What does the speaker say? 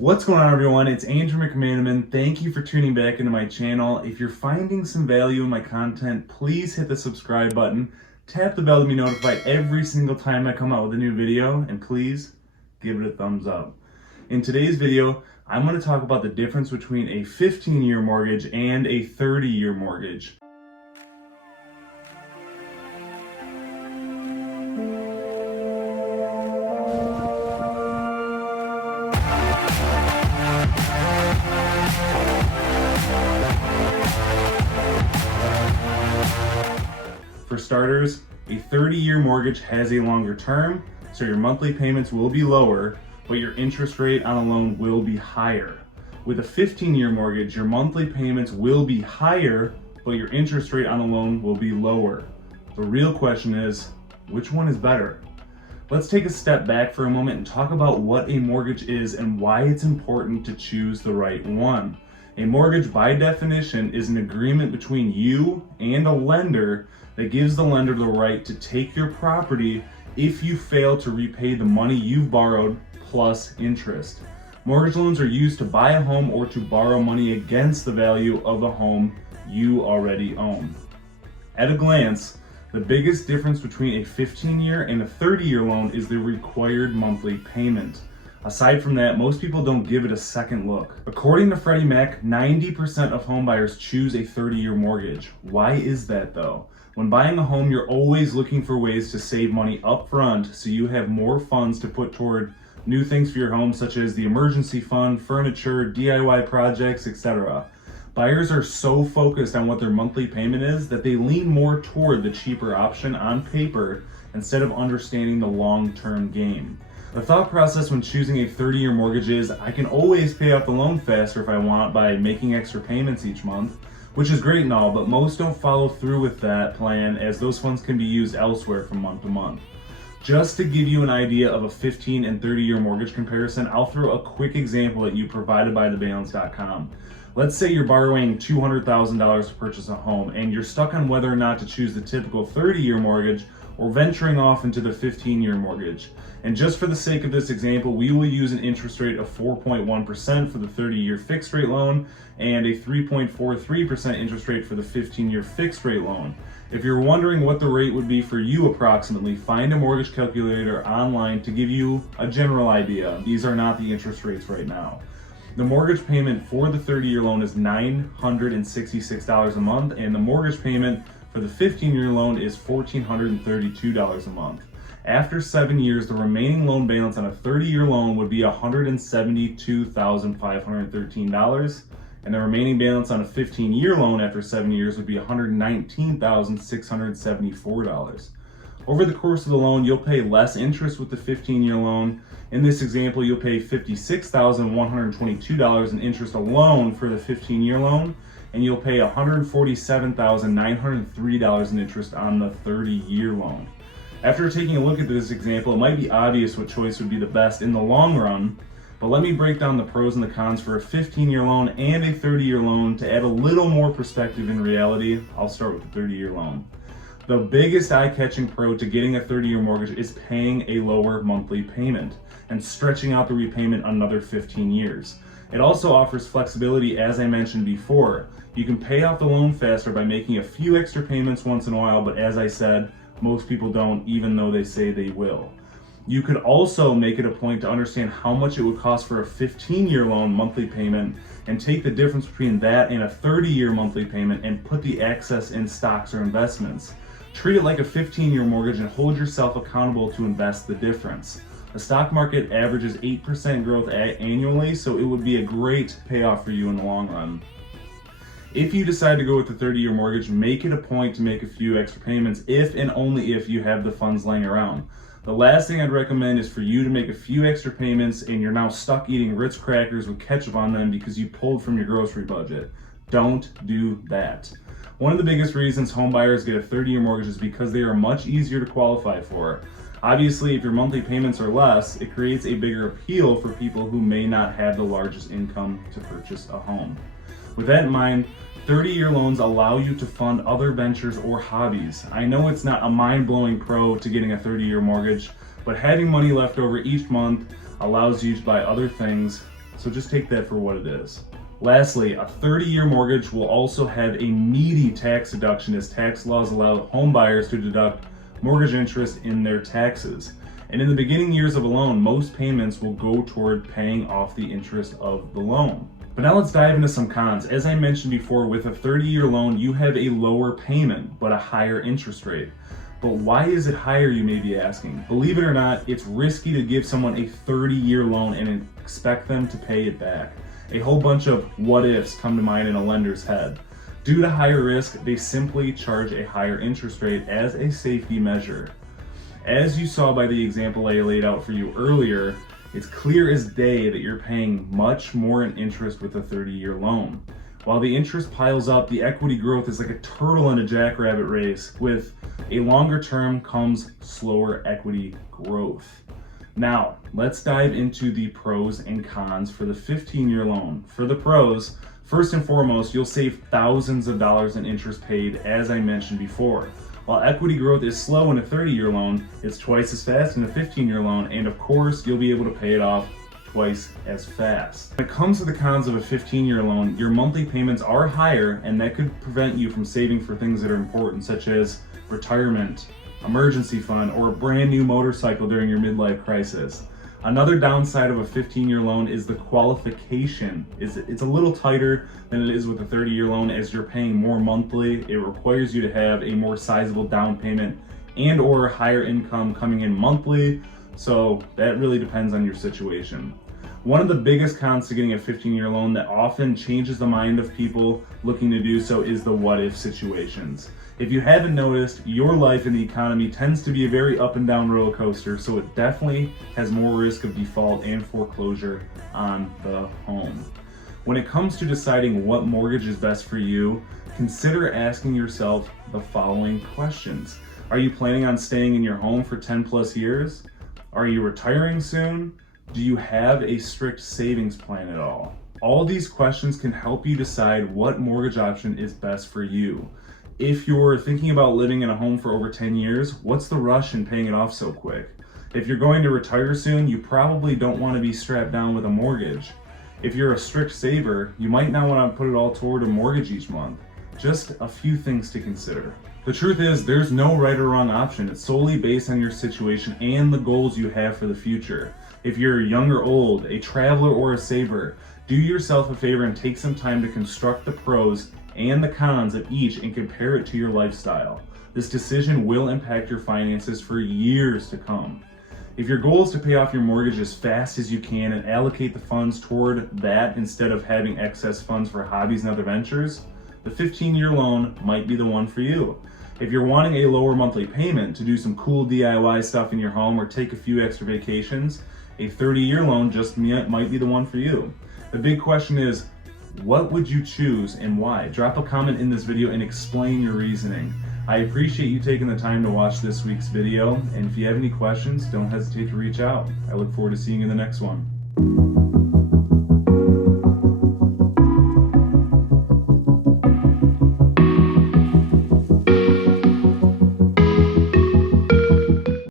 What's going on, everyone? It's Andrew McManaman. Thank you for tuning back into my channel. If you're finding some value in my content, please hit the subscribe button, tap the bell to be notified every single time I come out with a new video, and please give it a thumbs up. In today's video, I'm going to talk about the difference between a 15-year mortgage and a 30-year mortgage. For starters, a 30-year mortgage has a longer term, so your monthly payments will be lower, but your interest rate on a loan will be higher. With a 15-year mortgage, your monthly payments will be higher, but your interest rate on a loan will be lower. The real question is, which one is better? Let's take a step back for a moment and talk about what a mortgage is and why it's important to choose the right one. A mortgage, by definition, is an agreement between you and a lender that gives the lender the right to take your property if you fail to repay the money you've borrowed plus interest. Mortgage loans are used to buy a home or to borrow money against the value of the home you already own. At a glance, the biggest difference between a 15-year and a 30-year loan is the required monthly payment. Aside from that, most people don't give it a second look. According to Freddie Mac, 90% of home buyers choose a 30-year mortgage. Why is that though? When buying a home, you're always looking for ways to save money up front so you have more funds to put toward new things for your home, such as the emergency fund, furniture, DIY projects, etc. Buyers are so focused on what their monthly payment is that they lean more toward the cheaper option on paper instead of understanding the long-term game. The thought process when choosing a 30-year mortgage is, I can always pay off the loan faster if I want by making extra payments each month, which is great and all, but most don't follow through with that plan as those funds can be used elsewhere from month to month. Just to give you an idea of a 15 and 30-year mortgage comparison, I'll throw a quick example at you provided by thebalance.com. Let's say you're borrowing $200,000 to purchase a home and you're stuck on whether or not to choose the typical 30-year mortgage or venturing off into the 15-year mortgage. And just for the sake of this example, we will use an interest rate of 4.1% for the 30-year fixed rate loan and a 3.43% interest rate for the 15-year fixed rate loan. If you're wondering what the rate would be for you approximately, find a mortgage calculator online to give you a general idea. These are not the interest rates right now. The mortgage payment for the 30-year loan is $966 a month, and the mortgage payment for the 15-year loan is $1,432 a month. After 7 years, the remaining loan balance on a 30-year loan would be $172,513, and the remaining balance on a 15-year loan after 7 years would be $119,674. Over the course of the loan, you'll pay less interest with the 15-year loan. In this example, you'll pay $56,122 in interest alone for the 15-year loan, and you'll pay $147,903 in interest on the 30-year loan. After taking a look at this example, it might be obvious what choice would be the best in the long run, but let me break down the pros and the cons for a 15-year loan and a 30-year loan to add a little more perspective in reality. I'll start with the 30-year loan. The biggest eye-catching pro to getting a 30-year mortgage is paying a lower monthly payment and stretching out the repayment another 15 years. It also offers flexibility, as I mentioned before. You can pay off the loan faster by making a few extra payments once in a while, but as I said, most people don't, even though they say they will. You could also make it a point to understand how much it would cost for a 15-year loan monthly payment and take the difference between that and a 30-year monthly payment and put the excess in stocks or investments. Treat it like a 15-year mortgage and hold yourself accountable to invest the difference. The stock market averages 8% growth annually, so it would be a great payoff for you in the long run. If you decide to go with the 30-year mortgage, make it a point to make a few extra payments if and only if you have the funds laying around. The last thing I'd recommend is for you to make a few extra payments and you're now stuck eating Ritz crackers with ketchup on them because you pulled from your grocery budget. Don't do that. One of the biggest reasons home buyers get a 30-year mortgage is because they are much easier to qualify for. Obviously, if your monthly payments are less, it creates a bigger appeal for people who may not have the largest income to purchase a home. With that in mind, 30-year loans allow you to fund other ventures or hobbies. I know it's not a mind-blowing pro to getting a 30-year mortgage, but having money left over each month allows you to buy other things So just take that for what it is. Lastly, a 30-year mortgage will also have a meaty tax deduction, as tax laws allow home buyers to deduct mortgage interest in their taxes. And in the beginning years of a loan, most payments will go toward paying off the interest of the loan. But now let's dive into some cons. As I mentioned before, with a 30-year loan, you have a lower payment, but a higher interest rate. But why is it higher, you may be asking? Believe it or not, it's risky to give someone a 30-year loan and expect them to pay it back. A whole bunch of what ifs come to mind in a lender's head. Due to higher risk, they simply charge a higher interest rate as a safety measure. As you saw by the example I laid out for you earlier, it's clear as day that you're paying much more in interest with a 30-year loan. While the interest piles up, the equity growth is like a turtle in a jackrabbit race. With a longer term comes slower equity growth. Now, let's dive into the pros and cons for the 15-year loan. For the pros, first and foremost, you'll save thousands of dollars in interest paid, as I mentioned before. While equity growth is slow in a 30-year loan, it's twice as fast in a 15-year loan, and of course, you'll be able to pay it off twice as fast. When it comes to the cons of a 15-year loan, your monthly payments are higher, and that could prevent you from saving for things that are important, such as retirement, emergency fund, or a brand new motorcycle during your midlife crisis. Another downside of a 15-year loan is the qualification. It's a little tighter than it is with a 30-year loan, as you're paying more monthly. It requires you to have a more sizable down payment and or higher income coming in monthly, so that really depends on your situation. One of the biggest cons to getting a 15-year loan that often changes the mind of people looking to do so is the what if situations. If you haven't noticed, your life in the economy tends to be a very up and down roller coaster, so it definitely has more risk of default and foreclosure on the home. When it comes to deciding what mortgage is best for you, consider asking yourself the following questions. Are you planning on staying in your home for 10 plus years? Are you retiring soon? Do you have a strict savings plan at all? All these questions can help you decide what mortgage option is best for you. If you're thinking about living in a home for over 10 years, what's the rush in paying it off so quick? If you're going to retire soon, you probably don't want to be strapped down with a mortgage. If you're a strict saver, you might not want to put it all toward a mortgage each month. Just a few things to consider. The truth is, there's no right or wrong option. It's solely based on your situation and the goals you have for the future. If you're young or old, a traveler or a saver, do yourself a favor and take some time to construct the pros and the cons of each and compare it to your lifestyle. This decision will impact your finances for years to come. If your goal is to pay off your mortgage as fast as you can and allocate the funds toward that instead of having excess funds for hobbies and other ventures, the 15-year loan might be the one for you. If you're wanting a lower monthly payment to do some cool DIY stuff in your home or take a few extra vacations, a 30-year loan just might be the one for you. The big question is, what would you choose and why? Drop a comment in this video and explain your reasoning. I appreciate you taking the time to watch this week's video, and if you have any questions, don't hesitate to reach out. I look forward to seeing you in the next one.